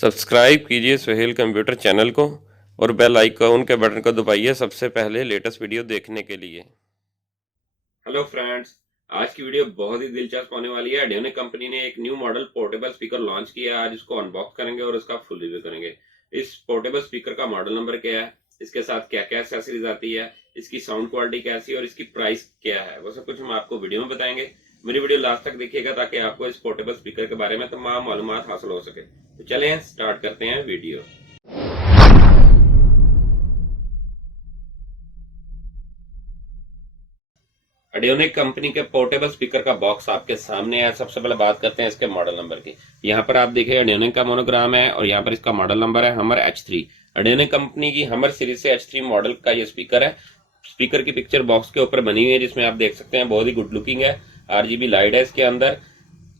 Subscribe कीजिए Suhail computer channel को और बेल आइकॉन के बटन को दबाइए सबसे पहले लेटेस्ट वीडियो देखने के लिए। हेलो फ्रेंड्स, आज की वीडियो बहुत ही दिलचस्प होने वाली है। एडियोनिक कंपनी ने एक new model portable speaker launch किया है। आज इसको अनबॉक्स करेंगे और इसका फुल रिव्यू करेंगे। इस पोर्टेबल स्पीकर का मॉडल नंबर क्या है, इसके साथ क्या क्या एक्सेसरीज आती है, इसकी साउंड क्वालिटी कैसी है और इसकी प्राइस क्या है, वो सब कुछ हम आपको वीडियो में बताएंगे। मेरी वीडियो लास्ट तक देखिएगा ताकि आपको इस पोर्टेबल स्पीकर के बारे में तमाम मालूमात हासिल हो सके। तो चलें स्टार्ट करते हैं वीडियो। एडियोनिक कंपनी के पोर्टेबल स्पीकर का बॉक्स आपके सामने है। सबसे पहले बात करते हैं इसके मॉडल नंबर की। यहाँ पर आप देखिए एडियोनिक का मोनोग्राम है और यहाँ पर इसका मॉडल नंबर है हमर H3। एडियोनिक कंपनी की हमर सीरीज से H3 मॉडल का ये स्पीकर है। स्पीकर की पिक्चर बॉक्स के ऊपर बनी हुई है जिसमें आप देख सकते हैं बहुत ही गुड लुकिंग है। RGB लाइट है इसके अंदर।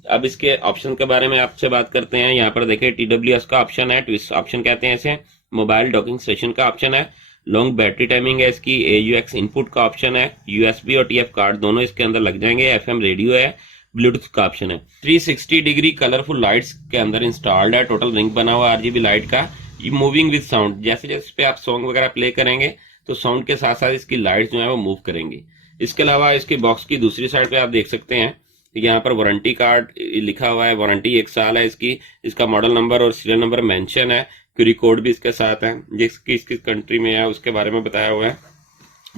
अब इसके ऑप्शन के बारे में आपसे बात करते हैं। यहाँ पर देखिए TWS का ऑप्शन है, ट्विस्ट ऑप्शन कहते हैं इसे। मोबाइल डॉकिंग स्टेशन का ऑप्शन है। लॉन्ग बैटरी टाइमिंग है इसकी। AUX इनपुट का ऑप्शन है। USB और TF कार्ड दोनों इसके अंदर लग जाएंगे। FM रेडियो है। ब्लूटूथ का ऑप्शन है। 360 डिग्री कलरफुल लाइट्स के अंदर इंस्टॉल्ड है। टोटल रिंग बना हुआ RGB लाइट का। ये मूविंग विद साउंड, जैसे जैसे इस पे आप सॉन्ग वगैरह प्ले करेंगे तो साउंड के साथ साथ इसकी लाइट जो है वो मूव करेंगी। इसके अलावा इसकी बॉक्स की दूसरी साइड पे आप देख सकते हैं यहाँ पर वारंटी कार्ड लिखा हुआ है। वारंटी 1 साल है इसकी। इसका मॉडल नंबर और सीरियल नंबर मेंशन है। क्यूरी कोड भी इसके साथ है, जिसकी किस कंट्री में है उसके बारे में बताया हुआ है।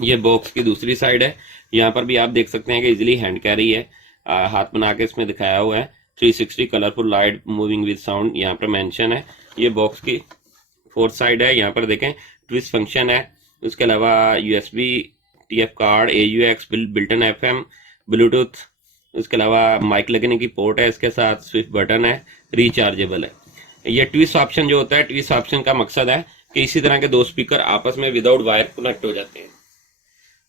ये बॉक्स की दूसरी साइड है। यहाँ पर भी आप देख सकते हैं कि इजिली हैंड कैरी है। हाथ बना के इसमें दिखाया हुआ है। 360 colourful light moving with sound यहाँ पर मेंशन है। ये बॉक्स की फोर्थ साइड है। यहाँ पर देखें ट्विस्ट फंक्शन है। उसके अलावा USB, TF card, AUX, built-in FM, Bluetooth, उसके अलावा माइक लगने की पोर्ट है इसके साथ। स्विफ्ट बटन है। रिचार्जेबल है। ये ट्विस्ट ऑप्शन जो होता है, ट्विस्ट ऑप्शन का मकसद है कि इसी तरह के दो स्पीकर आपस में विदाउट वायर कनेक्ट हो जाते हैं।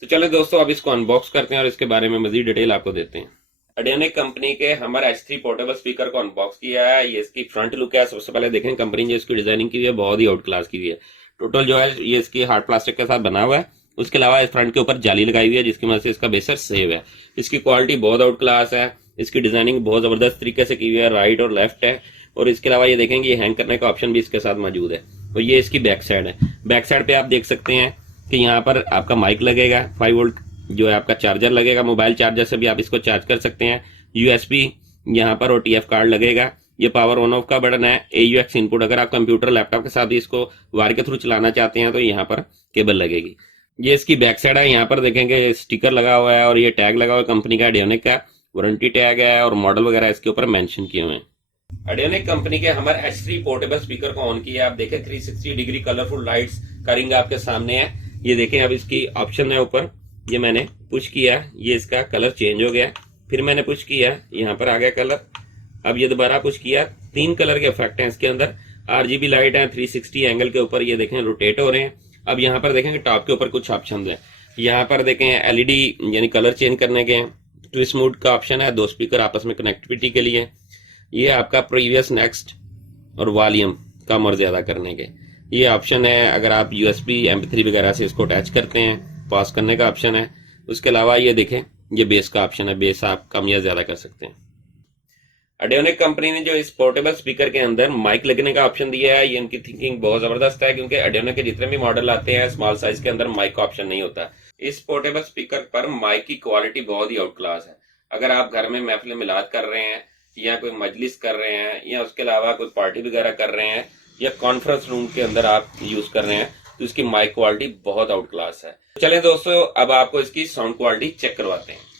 तो चलो दोस्तों, अब इसको अनबॉक्स करते हैं और इसके बारे में मजीद डिटेल आपको देते हैं। एडियोनिक कंपनी के हमर H3 पोर्टेबल स्पीकर को अनबॉक्स किया है। ये इसकी फ्रंट लुक है। सबसे पहले देखें कंपनी ने इसकी डिजाइनिंग की हुई है, बहुत ही आउट क्लास की हुई है। टोटल जो है ये इसकी हार्ड प्लास्टिक के साथ बना हुआ है। उसके अलावा इस फ्रंट के ऊपर जाली लगाई हुई है जिसकी मदद से इसका बेसर सेव है। इसकी क्वालिटी बहुत आउट क्लास है। इसकी डिजाइनिंग बहुत जबरदस्त तरीके से की हुई है। राइट और लेफ्ट है। और इसके अलावा ये देखेंगे ये हैंग करने का ऑप्शन भी इसके साथ मौजूद है। और ये इसकी बैक साइड है। बैक साइड पे आप देख सकते हैं कि यहाँ पर आपका माइक लगेगा। 5 वोल्ट जो है आपका चार्जर लगेगा। मोबाइल चार्जर से भी आप इसको चार्ज कर सकते हैं। USB यहाँ पर और TF कार्ड लगेगा। ये पावर ऑन ऑफ का बटन है। AUX इनपुट, अगर आप कंप्यूटर लैपटॉप के साथ भी इसको वायर के थ्रू चलाना चाहते हैं तो यहाँ पर केबल लगेगी। ये इसकी बैक साइड है। यहाँ पर देखेंगे स्टिकर लगा हुआ है और ये टैग लगा हुआ है कंपनी का, एडियोनिक का। वारंटी टैग है और मॉडल वगैरह इसके ऊपर मेंशन किए हुए हैं। एडियोनिक कंपनी के हमारे H3 पोर्टेबल स्पीकर को ऑन किया। आप देखें 360 डिग्री कलरफुल लाइट्स का रिंग आपके सामने है। ये देखें अब इसकी ऑप्शन है ऊपर। ये मैंने पुश किया, ये इसका कलर चेंज हो गया। फिर मैंने पुश किया, यहाँ पर आ गया कलर। अब ये दोबारा पुश किया। 3 कलर के इफेक्ट हैं इसके अंदर। RGB लाइट है 360 एंगल के ऊपर। ये देखें रोटेट हो रहे हैं। अब यहाँ पर देखेंगे टॉप के ऊपर कुछ ऑप्शन है। यहाँ पर देखें LED यानी कलर चेंज करने के। ट्विस्ट मोड का ऑप्शन है, 2 स्पीकर आपस में कनेक्टिविटी के लिए। ये आपका प्रीवियस, नेक्स्ट और वॉल्यूम कम और ज्यादा करने के ये ऑप्शन है। अगर आप USB MP3 वगैरह से इसको अटैच करते हैं, पॉज करने का ऑप्शन है। उसके अलावा ये देखें ये बेस का ऑप्शन है। बेस आप कम या ज्यादा कर सकते हैं। एडियोनिक कंपनी ने जो इस पोर्टेबल स्पीकर के अंदर माइक लगने का ऑप्शन दिया है, ये इनकी थिंकिंग बहुत जबरदस्त है क्योंकि एडियोनिक के जितने भी मॉडल आते हैं स्मॉल साइज के अंदर माइक का ऑप्शन नहीं होता। इस पोर्टेबल स्पीकर पर माइक की क्वालिटी बहुत ही आउट क्लास है। अगर आप घर में महफिल मिलाद कर रहे हैं या कोई मजलिस कर रहे हैं या उसके अलावा कोई पार्टी वगैरह कर रहे हैं या कॉन्फ्रेंस रूम के अंदर आप यूज कर रहे हैं तो इसकी माइक क्वालिटी बहुत आउट क्लास है। चलें दोस्तों, अब आपको इसकी साउंड क्वालिटी चेक करवाते हैं।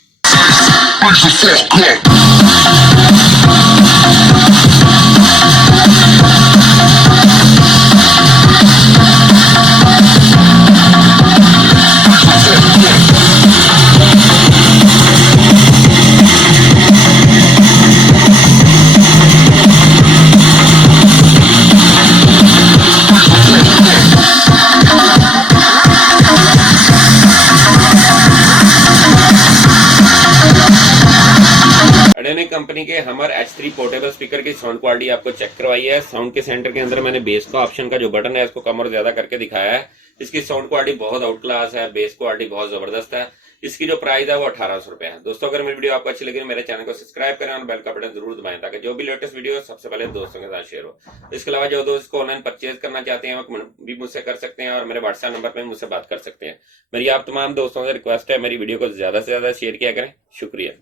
एडियोनिक कंपनी के हमर H3 पोर्टेबल स्पीकर की साउंड क्वालिटी आपको चेक करवाई है। साउंड के सेंटर के अंदर मैंने बेस का ऑप्शन का जो बटन है इसको कम और ज्यादा करके दिखाया है। इसकी साउंड क्वालिटी बहुत आउट क्लास है। बेस क्वालिटी बहुत जबरदस्त है। इसकी जो प्राइस है वो 1800 रुपए है। दोस्तों अगर मेरी वीडियो आपको अच्छी लगी मेरे चैनल को सब्सक्राइब करें और बेल का बटन जरूर दबाएं ताकि जो भी लेटेस्ट वीडियो सबसे पहले दोस्तों के साथ शेयर हो। इसके अलावा जो दोस्त को ऑनलाइन परचेज करना चाहते हैं वो भी मुझसे कर सकते हैं और मेरे व्हाट्सएप नंबर पर मुझसे बात कर सकते हैं। मेरी आप तमाम दोस्तों से रिक्वेस्ट है मेरी वीडियो को ज्यादा से ज्यादा शेयर किया करें। शुक्रिया।